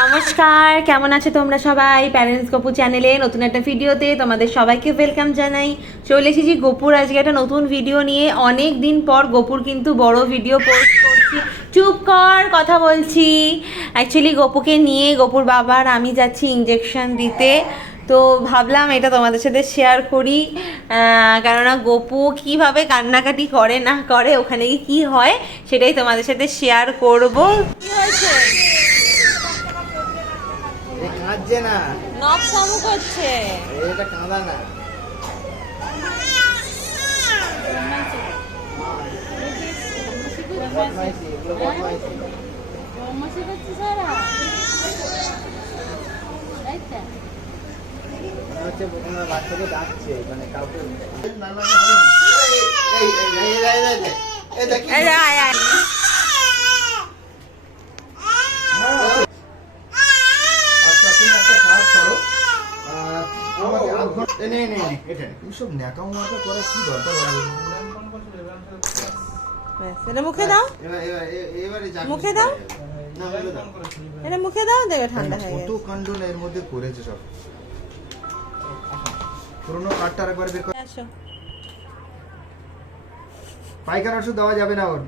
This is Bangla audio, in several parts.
নমস্কার, কেমন আছো তোমরা সবাই? প্যারেন্টস গপু চ্যানেলে নতুন একটা ভিডিওতে তোমাদের সবাইকে ওয়েলকাম জানাই। চলে এসেছি গপুর আজকে একটা নতুন ভিডিও নিয়ে। অনেক দিন পর গপুর কিন্তু বড় ভিডিও পোস্ট করছি। চুপ কর, কথা বলছি। অ্যাকচুয়ালি গপুকে নিয়ে গপুর বাবার আমি যাচ্ছি ইঞ্জেকশন দিতে, তো ভাবলাম এটা তোমাদের সাথে শেয়ার করি। কেননা গপু কীভাবে কান্নাকাটি করে না করে, ওখানে গিয়ে কী হয় সেটাই তোমাদের সাথে শেয়ার করবো। কী হয়েছে? কাঁদছে না, নখ সামু করছে। এটা কাঁদা না। বাচ্চাকে ডাকছে, মানে কাউকে মুখে দাও, মুখে দাও, এটা মুখে দাও, দেখে ঠান্ডা হয়ে গেছে। কত কাণ্ড এর মধ্যে করেছে সব। পুরোনো কার্ডটা একবার বের করে। আসো। পাইকার ওষুধ দেওয়া যাবে না ওর।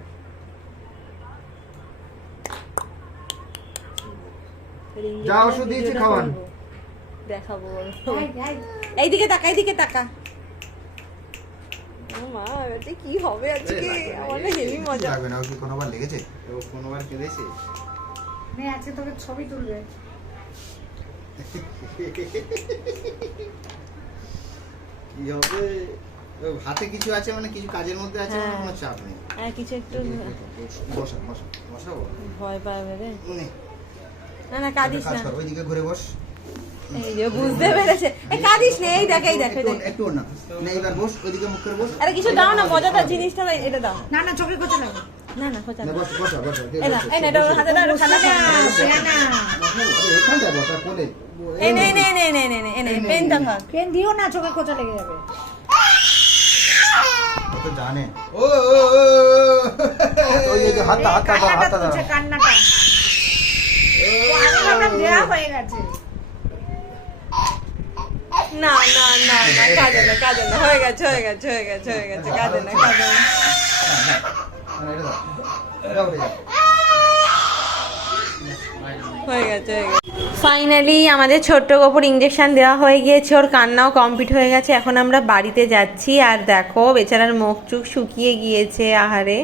যা ওষুধ দিয়েছি খাওয়ান। দেখাবো, এইদিকে তাকা, এইদিকে তাকা। মা এটা কি হবে আজকে? আমার না হেভি মজা লাগবে না। ও কি কোনোবার লেগেছে? ও কোনোবার কেঁদেছে? নে আজকে তোকে ছবি তুলবে। কি হবে? হাতে কিছু আছে মানে কিছু কাজের মধ্যে আছে, মানে কোনো চাপ নেই। হ্যাঁ, কিছু একটু বসা বসা বসাবো। ভয় পাবে রে। নে, না না, কাঁদিস কাজ না। কর, ওইদিকে ঘুরে বস। এই যে বুঝতে পেরেছে। এই কাঁদিস না, এই দেখ, এই দেখ, এই দেখ। একটু না, না এবার বস, ওইদিকে মুখ করে বস। আরে কিছু দাও না, মজাদার জিনিসটা এটা দাও। না না চোখে কোচা লাগবে। না না, খোঁচা না না। বস, বসা বসা। এই না, এই না, এটা ওর হাতে দাও, এটা ঠান্ডা না ঠান্ডা। এখানটা বসা কোলে। এই নে নে নে নে নে নে, এই নে, পেনটা ধর। পেন দিও না, চোখে কোচা লেগে যাবে। ও তো জানে। ও ওই যে হাতটা হাতটা দাও, হাতটা দাও। তুলছে কান্নাটা। ও আগে দেয়া হয়ে গেছে। না না না না, কাঁদে না, কাঁদে না, হয়ে গেছে, হয়ে গেছে, হয়ে গেছে, হয়ে গেছে, কাঁদে না, কাঁদে না। হয়ে গেছে, হয়ে গেছে। ফাইনালি আমাদের ছোট্ট গপুর ইঞ্জেকশন দেওয়া হয়ে গিয়েছে, ওর কান্নাও কমপ্লিট হয়ে গেছে। এখন আমরা বাড়িতে যাচ্ছি, আর দেখো বেচারার মুখ চুখ শুকিয়ে গিয়েছে, আহারে।